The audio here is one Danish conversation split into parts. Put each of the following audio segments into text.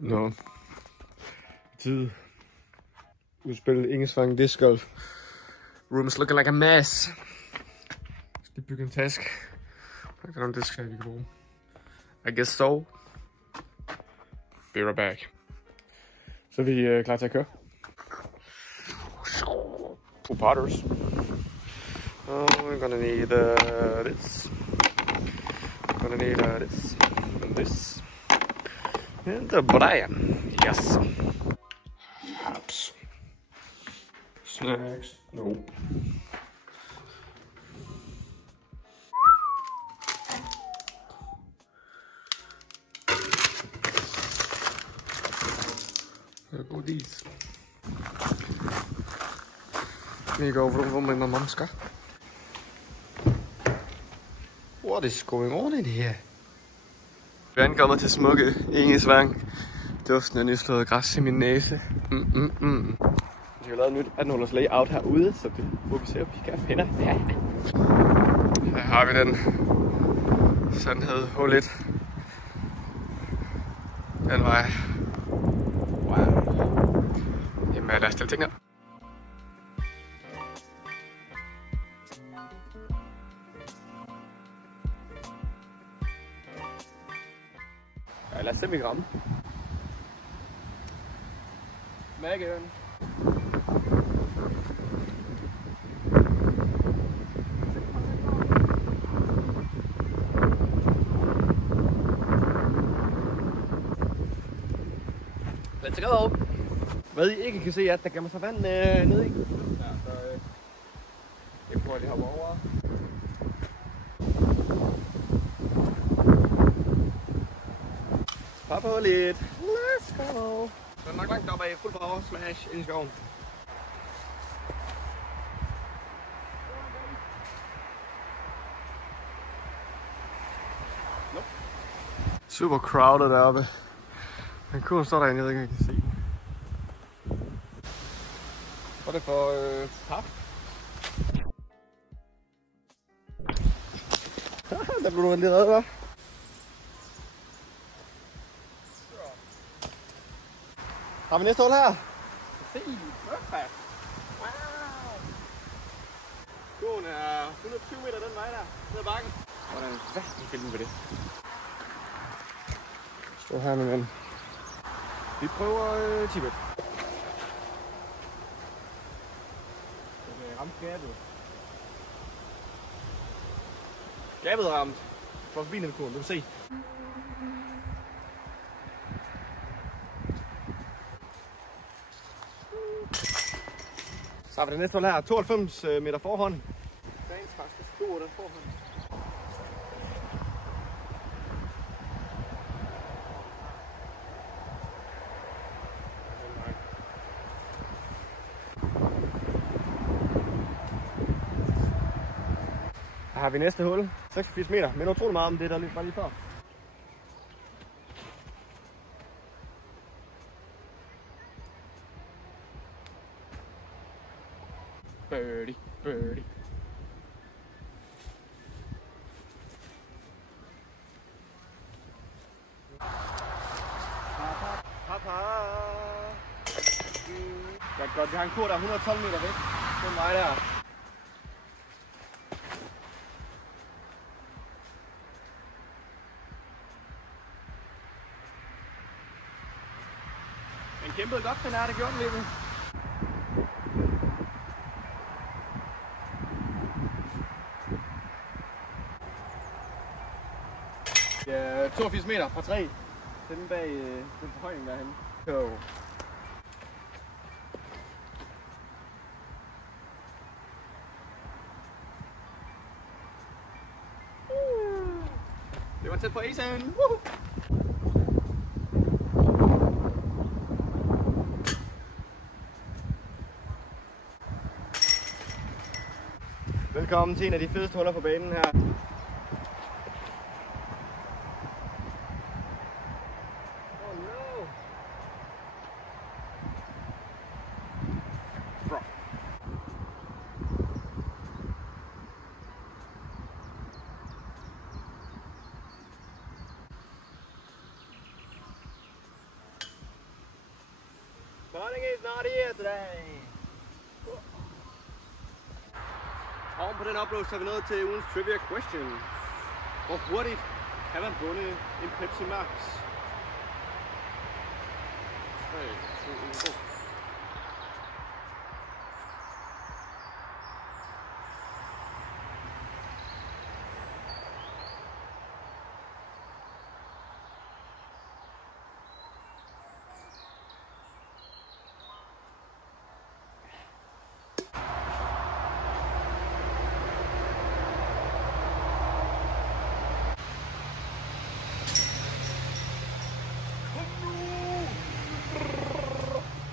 Nå. Tid. Udspil Ingesvang Disc Golf. Room is looking like a mess. Skal bygge en task. Der er nogle disk her, vi kan bruge. I guess so. Be right back. Så er vi klar til at køre. 2 potters. Oh, we're gonna need this. We're gonna need this. And this. And the Brian. Yes. Apps. Snacks. Nope. There go these. We go over with my mom's car. What is going on in here? Vi er ankommet til smukke Ingesvang. Duften af nyslået græs i min næse. Vi har lavet et nyt 18-hullers layout herude, så det må vi se, om vi kan finde. Her har vi den. Sandhed H1. Den vej. Wow. Jamen lad os stille ting her. Ja, lad os se, om vi kan ramme. Megan. Let's go! Hvad I ikke kan se, er, at der gemmer sig vand nede i. Ja, så jeg prøver lige at hoppe over. Bare på lidt. Let's go! Så er nok langt op af fuld power smash ind i skoven. Nope. Super crowded deroppe. Men kurven står derinde, jeg ved ikke, om jeg kan se den. Hvad er det for pap? Der blev du lige reddet, hva'? Har vi næste hul her? Se, perfekt. Wow. Kurven er 120 meter den vej der, ned ad bakken. Hvordan er filmen ved det? Stå her med ven. Vi prøver 10 meter. Ramt gabet. Gabet er ramt. For forbi den kurven, du kan se. Så har vi det næste hul her. 92 meter forhånd. Dagens første stor den forhånd. Her har vi næste hul. 86 meter. Men utrolig meget om det, der var lige før. Birdie, birdie. Papa. Ja, godt, vi har en kur, der er 112 meter væk. Det er mig der. Den kæmpede godt, den her, det gjorde den lidt. Ja, 82 meter fra 3. Den bag den forhøjning derhenne. Jo. Det var tæt på isen. Velkommen til en af de fedeste huller på banen her. Cutting is not here today. Og på den upload så er vi nået til ugens trivia question. Hvor hurtigt kan man bunde en Pepsi Max? 3, 2, 1, go.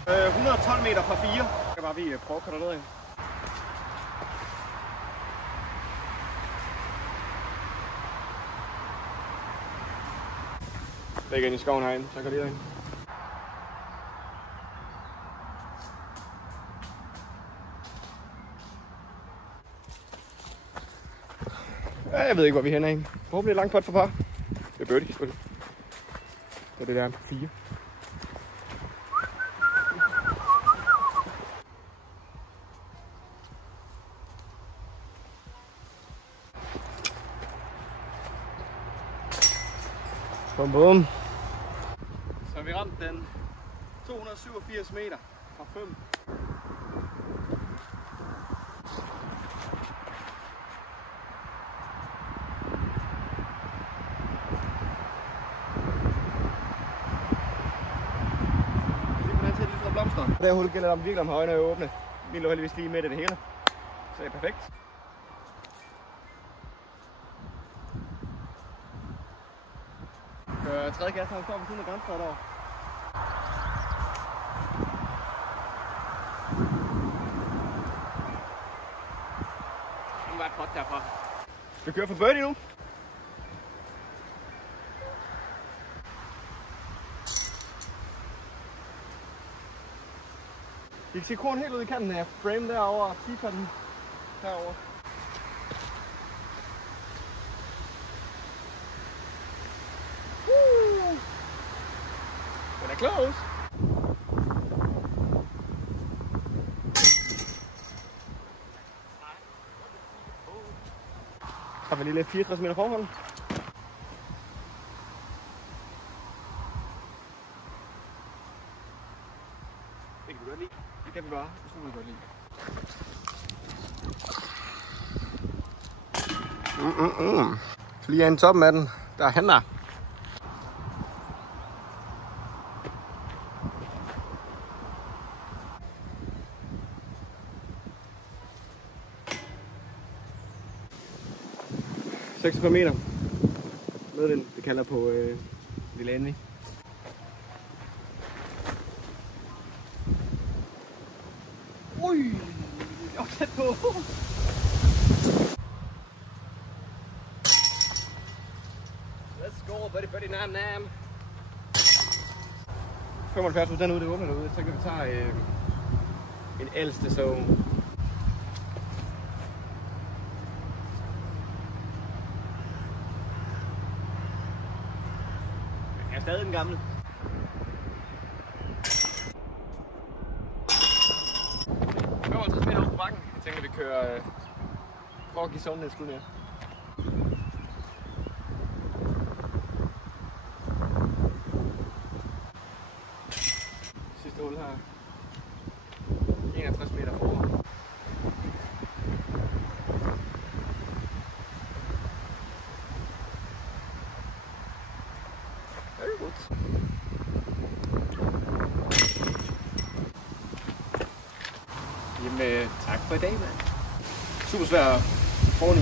Øh, 112 meter fra 4. Jeg kan bare lige prøve at køre derned. Det er igen i skoven herinde, så kan lige derind. Ja, jeg ved ikke, hvor vi er henne af. Forhåbentlig langt pot for par. Det er birdie, selvfølgelig. Det er det der 4. Bum bum. Så vi ramt den 287 meter fra 5. Det her hul gælder om virkelig om øjnene er åbne. Vi lå heldigvis lige midt i det hele. Så det er perfekt. Tredje gas, han står ved siden af grænsen derovre. Nu var et pot derfra. Vi kører for birdie nu. I kan se korn helt ud i kanten af frame derovre og keeper den herovre. Den er close. Så har vi lige lidt 64 meter forhold. Det kan vi godt lide. Det kan vi bare. Det skulle vi godt lide. Så lige an toppen af den. Der er han der. meter med den, det kalder på lille Andy. Ui, jeg var tæt på. Let's go, buddy, buddy, nam, nam. 75 ud, den ude, det åbner derude, så kan vi tage en ældste zone. Stadig den gamle. Vi kommer 50 meter over på bakken. Jeg tænker, vi kører... prøver at give zonen et skud mere. Sidste hul her. 61 meter foran. Very good. Jamen, tak for i dag, mand. Super svært foran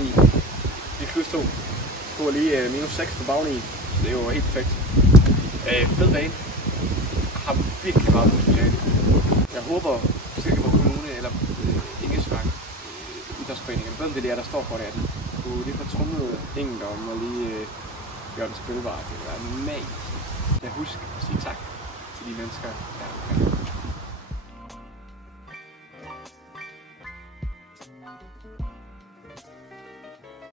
i kryds 2. Du var lige minus 6 på bagen i, så det er jo helt perfekt. Fed bane. Har virkelig meget potentiale. Jeg håber, Silkeborg Kommune eller Engelskvang Idrætsforeningen, hvem det er, der står for det, at de kunne lige få trumlet engen om og lige gøre den spilbar. Det var magisk. Jeg husker at sige tak til de mennesker, der er omkring.